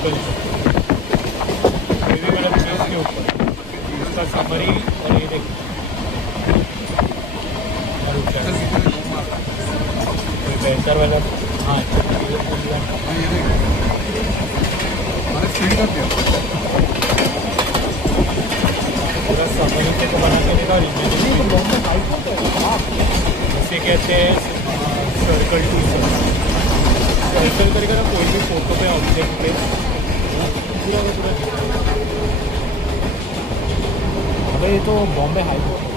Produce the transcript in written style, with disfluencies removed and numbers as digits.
Simple baby वाला चीज़ के ऊपर इसका समरी और ये देखिए कोई बेहतर वाला। हाँ पूरा समरी के तो बना के देगा और इसे कहते हैं सर्कल टू सर्कल करेगा ना कोई भी फोटो पे ऑब्जेक्ट पे पूरा का पूरा। अबे ये तो बॉम्बे हाई कोर्ट